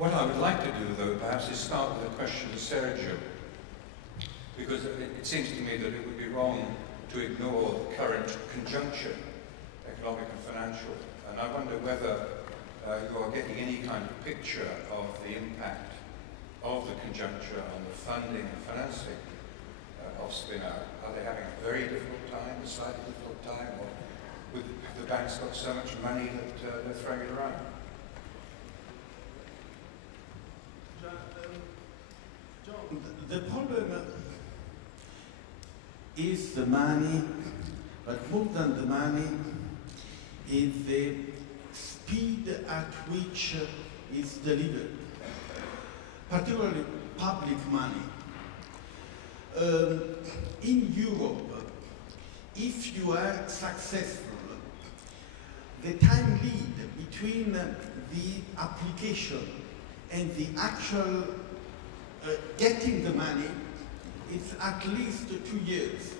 What I would like to do, though, perhaps, is start with a question to Sergio, because it seems to me that it would be wrong to ignore the current conjuncture, economic and financial, and I wonder whether you are getting any kind of picture of the impact of the conjuncture on the funding and financing of spin-out. Are they having a very difficult time, a slightly difficult time, or have the banks got so much money that they're throwing it around? John, the problem is the money, but more than the money is the speed at which it's delivered, particularly public money. In Europe, if you are successful, the time lead between the application and the actual getting the money is at least 2 years.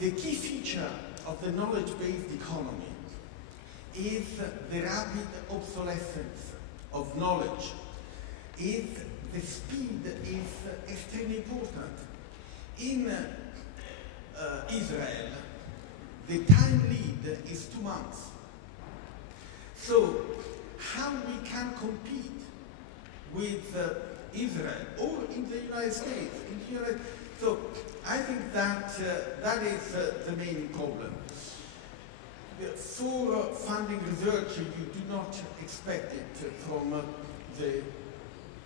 The key feature of the knowledge-based economy is the rapid obsolescence of knowledge. The speed is extremely important. In Israel, the time lead is 2 months. So how we can compete with Israel or in the United States? So I think that that is the main problem. For funding research, you do not expect it from the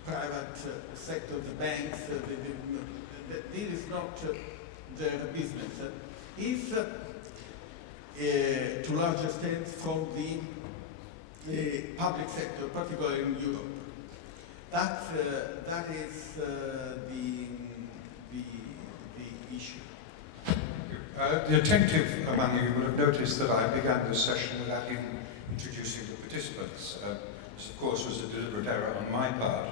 private sector, the banks. This is not their business. If to large extent from the public sector, particularly in Europe. That is the issue. The attentive among you will have noticed that I began this session without even introducing the participants. This, of course, was a deliberate error on my part.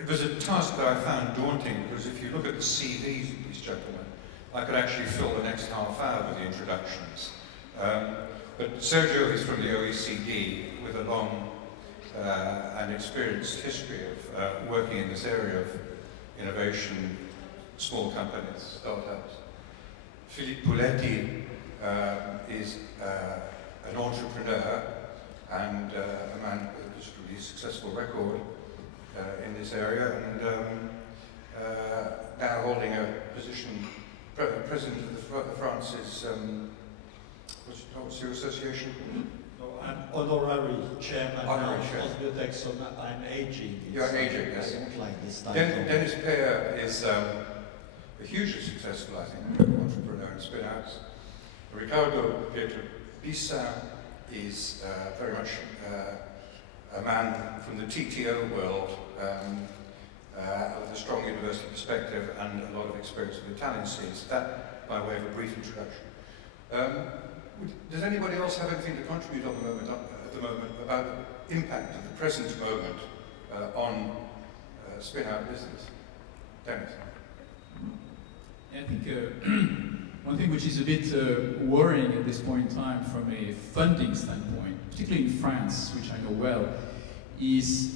It was a task that I found daunting, because if you look at the CVs of these gentlemen, I could actually fill the next half hour with the introductions. But Sergio is from the OECD with a long and experienced history of working in this area of innovation, small companies, startups. Philippe Pouletty is an entrepreneur and a man with a really successful record in this area, and now holding a position, president of the France's, what's your association? I'm honorary chairman Honorary of chair. Biotech, so I'm aging. You're aging, yes. I don't like this title. Denis Payre is a hugely successful, I think, entrepreneur in spin-outs. Riccardo Pietrabissa is very much a man from the TTO world with a strong university perspective and a lot of experience with Italian scenes. That, by way of a brief introduction. Does anybody else have anything to contribute at the moment about the impact of the present moment on spin-out business? Denis? I think one thing which is a bit worrying at this point in time from a funding standpoint, particularly in France, which I know well, is,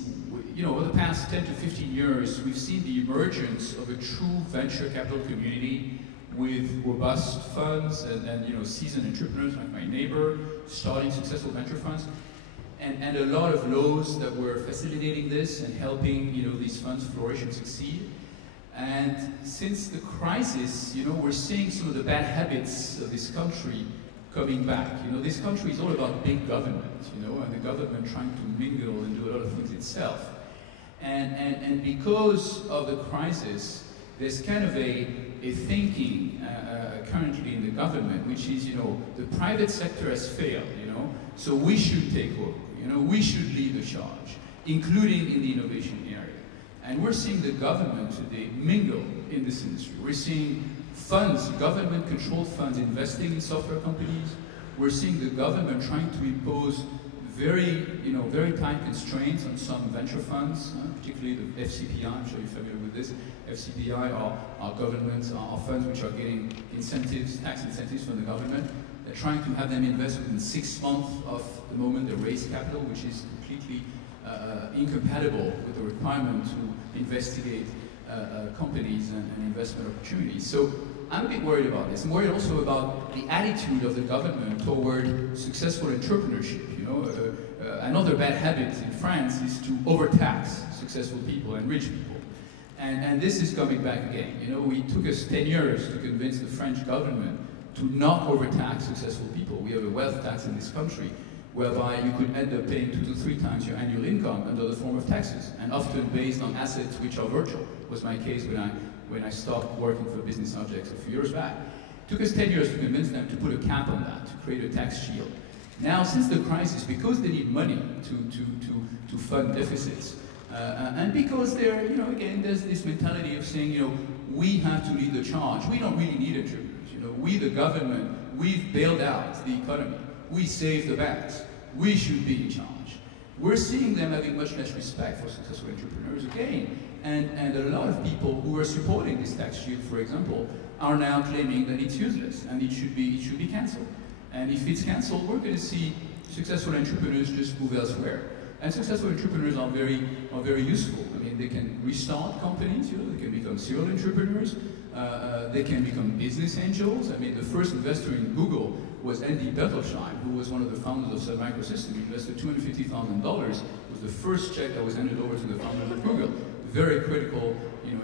over the past 10 to 15 years, we've seen the emergence of a true venture capital community with robust funds and seasoned entrepreneurs like my neighbor, starting successful venture funds, and a lot of laws that were facilitating this and helping these funds flourish and succeed. And since the crisis, we're seeing some of the bad habits of this country coming back. This country is all about big government, and the government trying to mingle and do a lot of things itself. And because of the crisis, there's kind of a thinking currently in the government, which is, the private sector has failed, so we should take over, we should lead the charge, including in the innovation area. And we're seeing the government today mingle in this industry. We're seeing funds, government-controlled funds investing in software companies. We're seeing the government trying to impose very tight constraints on some venture funds, particularly the FCPI. I'm sure you're familiar with this. FCPI are governments, are funds which are getting incentives, tax incentives from the government. They're trying to have them invest within 6 months of the moment they raise capital, which is completely incompatible with the requirement to investigate companies and investment opportunities. So I'm a bit worried about this. I'm worried also about the attitude of the government toward successful entrepreneurship. Another bad habit in France is to overtax successful people and rich people. And this is coming back again. It took us 10 years to convince the French government to not overtax successful people. We have a wealth tax in this country whereby you could end up paying 2 to 3 times your annual income under the form of taxes, and often based on assets which are virtual. Was my case when I stopped working for Business Objects a few years back. It took us 10 years to convince them to put a cap on that, to create a tax shield. Now, since the crisis, because they need money to fund deficits, and because they're, again, there's this mentality of saying, we have to lead the charge. We don't really need entrepreneurs. We, the government, we've bailed out the economy. We saved the banks. We should be in charge. We're seeing them having much less respect for successful entrepreneurs again. And a lot of people who are supporting this tax shield, for example, are now claiming that it's useless and it should be cancelled. And if it's cancelled, we're going to see successful entrepreneurs just move elsewhere. And successful entrepreneurs are very useful. I mean, they can restart companies. They can become serial entrepreneurs. They can become business angels. I mean, the first investor in Google was Andy Bertelsheim, who was one of the founders of Sun Microsystems. He invested $250,000. It was the first check that was handed over to the founders of Google. Very critical,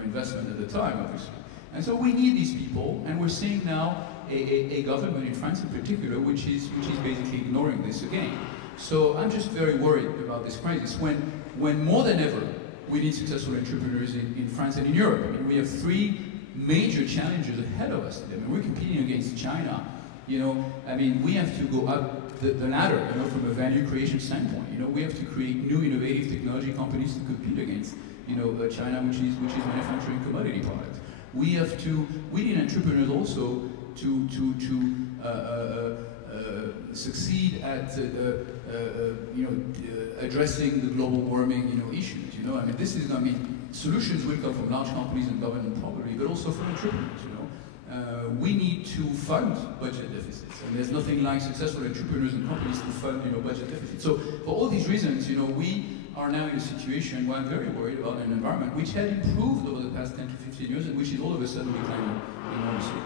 investment at the time, obviously. And so we need these people, and we're seeing now a government in France in particular, which is basically ignoring this again. So I'm just very worried about this crisis when more than ever we need successful entrepreneurs in France and in Europe. I mean, we have 3 major challenges ahead of us. I mean, we're competing against China. I mean, we have to go up the ladder, from a value creation standpoint. We have to create new innovative technology companies to compete against, China, which is manufacturing commodity products. We need entrepreneurs also to succeed at, addressing the global warming, issues. I mean, solutions will come from large companies and government probably, but also from entrepreneurs. We need to fund budget deficits, and there's nothing like successful entrepreneurs and companies to fund, budget deficits. So for all these reasons, we are now in a situation where I'm very worried about an environment which had improved over the past 10 to 15 years and which is all of a sudden declining enormously.